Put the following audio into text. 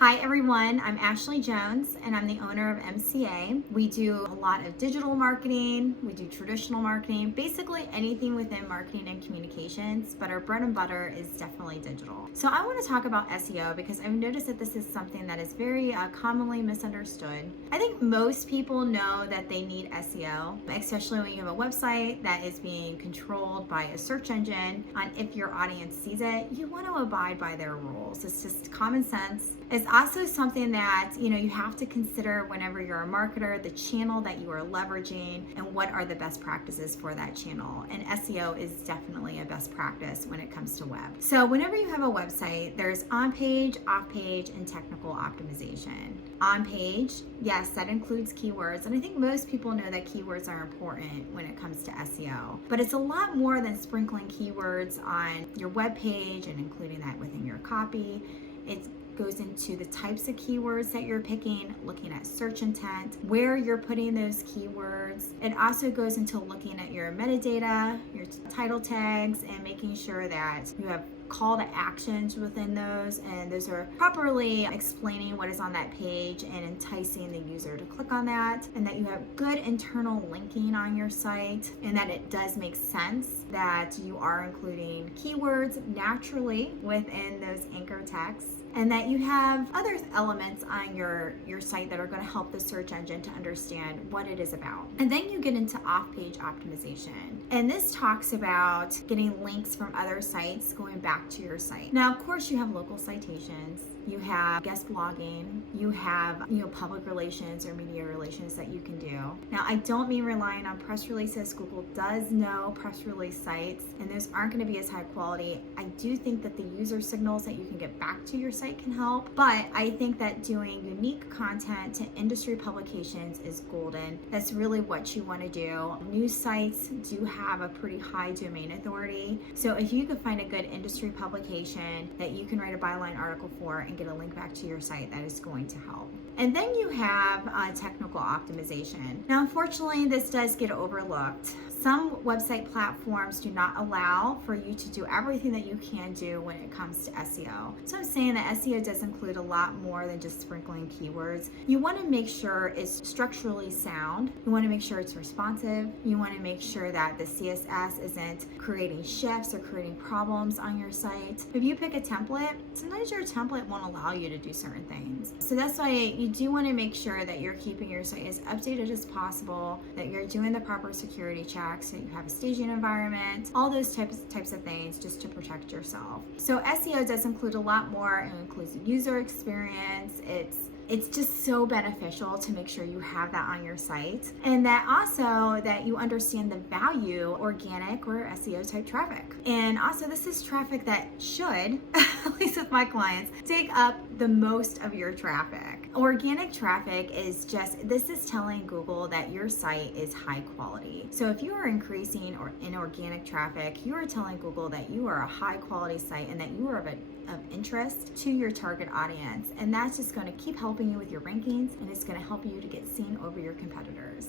Hi everyone, I'm Ashley Jones and I'm the owner of MCA. We do a lot of digital marketing, we do traditional marketing, basically anything within marketing and communications, but our bread and butter is definitely digital. So I want to talk about SEO because I've noticed that this is something that is very commonly misunderstood. I think most people know that they need SEO, especially when you have a website that is being controlled by a search engine. And if your audience sees it, you want to abide by their rules. It's just common sense. It's also something that you have to consider whenever you're a marketer, the channel that you are leveraging and what are the best practices for that channel. And SEO is definitely a best practice when it comes to web. So whenever you have a website, there's on-page, off-page, and technical optimization. On-page, yes, that includes keywords. And I think most people know that keywords are important when it comes to SEO. But it's a lot more than sprinkling keywords on your web page and including that within your copy. It goes into the types of keywords that you're picking, looking at search intent, where you're putting those keywords. It also goes into looking at your metadata, your title tags, and making sure that you have call to actions within those, and those are properly explaining what is on that page and enticing the user to click on that, and that you have good internal linking on your site, and that it does make sense that you are including keywords naturally within those anchor texts, and that you have other elements on your site that are going to help the search engine to understand what it is about. And then you get into off-page optimization. And this talks about getting links from other sites going back to your site. Now, of course, you have local citations, you have guest blogging, you have public relations or media relations that you can do. Now, I don't mean relying on press releases. Google does know press release sites, and those aren't going to be as high quality. I do think that the user signals that you can get back to your site can help, but I think that doing unique content to industry publications is golden. That's really what you want to do. News sites do have a pretty high domain authority, so if you could find a good industry publication that you can write a byline article for and get a link back to your site, that is going to help. And then you have technical optimization. Now, unfortunately, this does get overlooked. Some website platforms do not allow for you to do everything that you can do when it comes to SEO. So I'm saying that SEO does include a lot more than just sprinkling keywords. You want to make sure it's structurally sound. You want to make sure it's responsive. You want to make sure that the CSS isn't creating shifts or creating problems on your site. If you pick a template, sometimes your template won't allow you to do certain things. So that's why you do want to make sure that you're keeping your site as updated as possible, that you're doing the proper security checks, that you have a staging environment, all those types of things just to protect yourself. So SEO does include a lot more. It includes user experience. It's just so beneficial to make sure you have that on your site, and that also that you understand the value organic or SEO type traffic. And also, this is traffic that should, at least with my clients, take up the most of your traffic. Organic traffic is this is telling Google that your site is high quality. So if you are increasing in organic traffic, you are telling Google that you are a high quality site and that you are of interest to your target audience. And that's just going to keep helping you with your rankings, and it's going to help you to get seen over your competitors.